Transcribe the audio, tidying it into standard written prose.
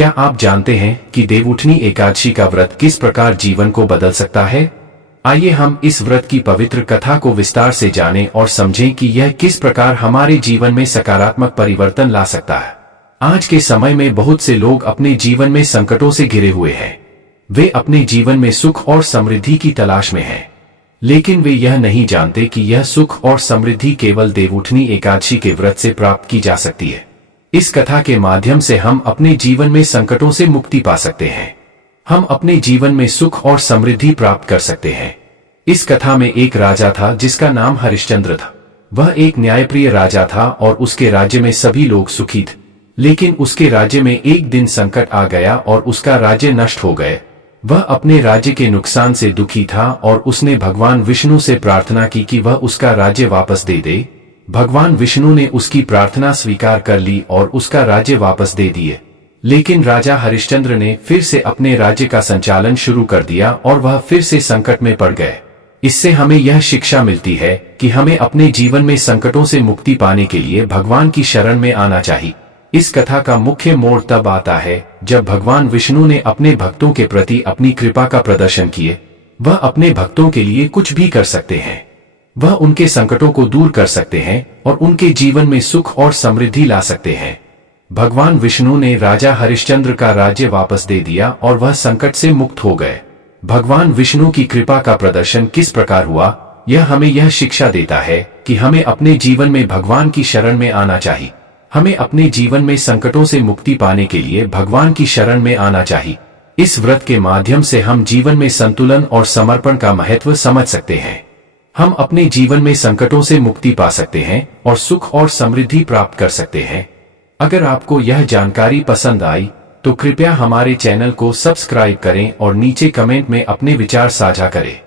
क्या आप जानते हैं कि देवउठनी एकादशी का व्रत किस प्रकार जीवन को बदल सकता है? आइए हम इस व्रत की पवित्र कथा को विस्तार से जानें और समझें कि यह किस प्रकार हमारे जीवन में सकारात्मक परिवर्तन ला सकता है। आज के समय में बहुत से लोग अपने जीवन में संकटों से घिरे हुए हैं। वे अपने जीवन में सुख और समृद्धि की तलाश में हैं, लेकिन वे यह नहीं जानते कि यह सुख और समृद्धि केवल देवउठनी एकादशी के व्रत से प्राप्त की जा सकती है। इस कथा के माध्यम से हम अपने जीवन में संकटों से मुक्ति पा सकते हैं। हम अपने जीवन में सुख और समृद्धि प्राप्त कर सकते हैं। इस कथा में एक राजा था जिसका नाम हरिश्चंद्र था। वह एक न्यायप्रिय राजा था और उसके राज्य में सभी लोग सुखी थे। लेकिन उसके राज्य में एक दिन संकट आ गया और उसका राज्य नष्ट हो गए। वह अपने राज्य के नुकसान से दुखी था और उसने भगवान विष्णु से प्रार्थना की कि वह उसका राज्य वापस दे दे। भगवान विष्णु ने उसकी प्रार्थना स्वीकार कर ली और उसका राज्य वापस दे दिए। लेकिन राजा हरिश्चंद्र ने फिर से अपने राज्य का संचालन शुरू कर दिया और वह फिर से संकट में पड़ गए। इससे हमें यह शिक्षा मिलती है कि हमें अपने जीवन में संकटों से मुक्ति पाने के लिए भगवान की शरण में आना चाहिए। इस कथा का मुख्य मोड़ तब आता है जब भगवान विष्णु ने अपने भक्तों के प्रति अपनी कृपा का प्रदर्शन किए। वह अपने भक्तों के लिए कुछ भी कर सकते हैं। वह उनके संकटों को दूर कर सकते हैं और उनके जीवन में सुख और समृद्धि ला सकते हैं। भगवान विष्णु ने राजा हरिश्चंद्र का राज्य वापस दे दिया और वह संकट से मुक्त हो गए। भगवान विष्णु की कृपा का प्रदर्शन किस प्रकार हुआ, यह हमें यह शिक्षा देता है कि हमें अपने जीवन में भगवान की शरण में आना चाहिए। हमें अपने जीवन में संकटों से मुक्ति पाने के लिए भगवान की शरण में आना चाहिए। इस व्रत के माध्यम से हम जीवन में संतुलन और समर्पण का महत्व समझ सकते हैं। हम अपने जीवन में संकटों से मुक्ति पा सकते हैं और सुख और समृद्धि प्राप्त कर सकते हैं। अगर आपको यह जानकारी पसंद आई तो कृपया हमारे चैनल को सब्सक्राइब करें और नीचे कमेंट में अपने विचार साझा करें।